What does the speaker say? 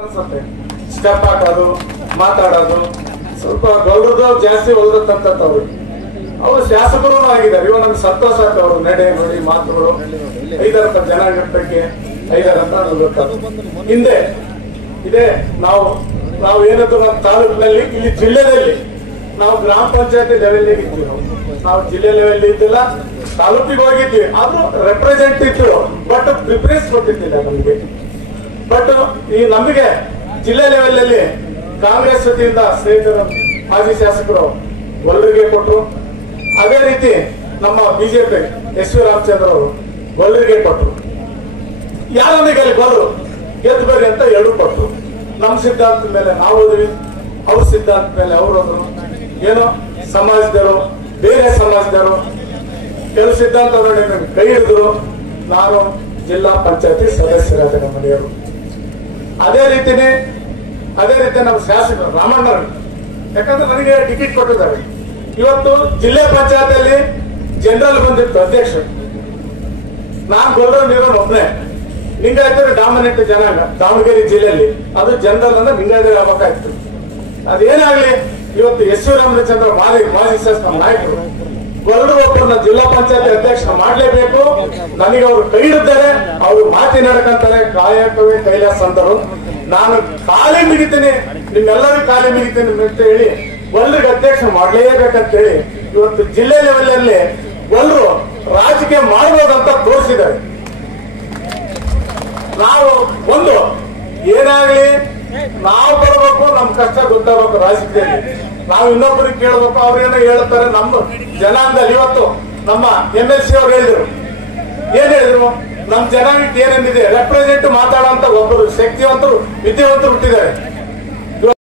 ಅನ್ಸುತ್ತೆ ಸ್ಟೆಪ್ ಹಾಕೋದು ಮಾತಾಡೋದು ಸ್ವಲ್ಪ ಗೌರವ ಜಾಸ್ತಿ ಒಲ್ದಂತವ್ರು ಅವರು ಶಾಸಕರು ಆಗಿದ್ದಾರೆ. ಇವಾಗ ನಮ್ಗೆ ಸಂತೋಷ ಆಯ್ತು ಅವರು ನಡೆ ನುಡಿ ಮಾತುಗಳು ಐದರಂತ ಜನಾಂಗಕ್ಕೆ ಐದರಂತ ಗೊತ್ತದು. ಹಿಂದೆ ಇದೇ ನಾವು ಏನಾದ್ರು ನಮ್ಮ ತಾಲೂಕಿನಲ್ಲಿ ಇಲ್ಲಿ ಜಿಲ್ಲೆಯಲ್ಲಿ ನಾವು ಗ್ರಾಮ ಪಂಚಾಯತಿ ಲೆವೆಲ್ ಇದ್ವಿ. ನಾವು ಜಿಲ್ಲೆ ಲೆವೆಲ್ ಇದ್ದಿಲ್ಲ, ತಾಲೂಕಿಗೆ ಹೋಗಿದ್ವಿ. ಆದ್ರೂ ರೆಪ್ರೆಸೆಂಟ್ ಇದ್ರು, ಬಟ್ ಪ್ರಿಫರೆನ್ಸ್ ಕೊಟ್ಟಿದ್ದಿಲ್ಲ ನಮ್ಗೆ. ಬಟ್ ಈ ನಮಗೆ ಜಿಲ್ಲೆ ಲೆವೆಲ್ ಅಲ್ಲಿ ಕಾಂಗ್ರೆಸ್ ವತಿಯಿಂದ ಸ್ನೇಹಿತರು ಮಾಜಿ ಶಾಸಕರು ಗೊಲ್ಲರಿಗೆ ಕೊಟ್ಟರು. ಅದೇ ರೀತಿ ನಮ್ಮ ಬಿಜೆಪಿ ಎಸ್ ವಿ ರಾಮಚಂದ್ರ ಅವರು ಗೊಲ್ಲರಿಗೆ ಕೊಟ್ಟರು. ಯಾರೊಂದಿಗೆ ಅಲ್ಲಿ ಬರು ಗೆದ್ದು ಬರ್ರಿ ಅಂತ ಎರಡು ಕೊಟ್ಟರು. ನಮ್ಮ ಸಿದ್ಧಾಂತದ ಮೇಲೆ ನಾವು ಹೋದ್ವಿ, ಅವ್ರ ಸಿದ್ಧಾಂತದ ಮೇಲೆ ಅವ್ರು ಹೋದ್ರು. ಏನೋ ಸಮಾಜದವರು ಬೇರೆ ಸಮಾಜದವರು ಕೆಲವು ಸಿದ್ಧಾಂತ ಕೈ ಹಿಡಿದ್ರು. ನಾನು ಜಿಲ್ಲಾ ಪಂಚಾಯತಿ ಸದಸ್ಯರಾದ ನಮ್ಮ ಮನೆಯವರು. ಅದೇ ರೀತಿ ನಮ್ಮ ಶಾಸಕರು ರಾಮಣ್ಣರು, ಯಾಕಂದ್ರೆ ನನಗೆ ಟಿಕೆಟ್ ಕೊಟ್ಟಿದ್ದಾರೆ. ಇವತ್ತು ಜಿಲ್ಲಾ ಪಂಚಾಯತಿಯಲ್ಲಿ ಜನರಲ್ ಬಂದಿತ್ತು ಅಧ್ಯಕ್ಷರು. ನಾನ್ ಗೊಲ್ಲರ ನೀರೋನ್ ಒಬ್ಬನೇ. ಲಿಂಗಾಯತರು ಡಾಮಿನೆಂಟ್ ಜನಾಂಗ ದಾವಣಗೆರೆ ಜಿಲ್ಲೆಯಲ್ಲಿ, ಅದು ಜನರಲ್ ಅಂದ್ರೆ ಲಿಂಗಾಯತರು ಆಗ್ಬೇಕಾಯ್ತು. ಅದೇನಾಗ್ಲಿ, ಇವತ್ತು ಎಸ್ ವಿ ರಾಮಚಂದ್ರ ಮಾಜಿ ಶಾಸಕ ನಾಯಕರು ಗೊಲ್ಲರು ಒಬ್ಬರನ್ನ ಜಿಲ್ಲಾ ಪಂಚಾಯತಿ ಅಧ್ಯಕ್ಷ ಮಾಡ್ಲೇಬೇಕು. ನನಗೆ ಅವರು ಕೈ ಹಿಡಿದ್ದಾರೆ, ಅವರು ಮಾತನಾಡಕಂತಾರೆ. ಕಾಯಕವೇ ಕೈಲಾಸ ಅಂದರು. ನಾನು ಖಾಲಿ ಮಿಗಿತೀನಿ, ನಿಮ್ಮೆಲ್ಲರಿಗೂ ಖಾಲಿ ಮಿಗಿತೀನಿ ಅಂತ ಹೇಳಿ ಗೊಲ್ಲರಿಗೆ ಅಧ್ಯಕ್ಷ ಮಾಡ್ಲೇಬೇಕಂತ ಹೇಳಿ ಇವತ್ತು ಜಿಲ್ಲೆ ಲೆವೆಲ್ ಅಲ್ಲಿ ಗೊಲ್ಲರು ರಾಜಕೀಯ ಮಾಡಬಹುದಂತ ತೋರಿಸಿದ್ದಾರೆ. ನಾವು ಒಂದು ಏನಾಗ್ಲಿ ನಾವು ಬರಬೇಕು, ನಮ್ ಕಷ್ಟ ಗೊತ್ತಾಗಬೇಕು. ರಾಜಕೀಯದಲ್ಲಿ ನಾವು ಇನ್ನೊಬ್ಬರಿಗೆ ಕೇಳಬೇಕು, ಅವ್ರೇನೋ ಹೇಳ್ತಾರೆ. ನಮ್ಮ ಜನಾಂಗದಲ್ಲಿ ಇವತ್ತು ನಮ್ಮ MLC ಅವ್ರು ಹೇಳಿದ್ರು, ಏನ್ ಹೇಳಿದ್ರು, ನಮ್ ಜನಾಂಗಕ್ಕೆ ಏನೇನಿದೆ ರೆಪ್ರೆಸೆಂಟ್ ಮಾತಾಡುವಂತ ಒಬ್ಬರು ಶಕ್ತಿವಂತರು ವಿದ್ಯಾವಂತರು ಹುಟ್ಟಿದ್ದಾರೆ.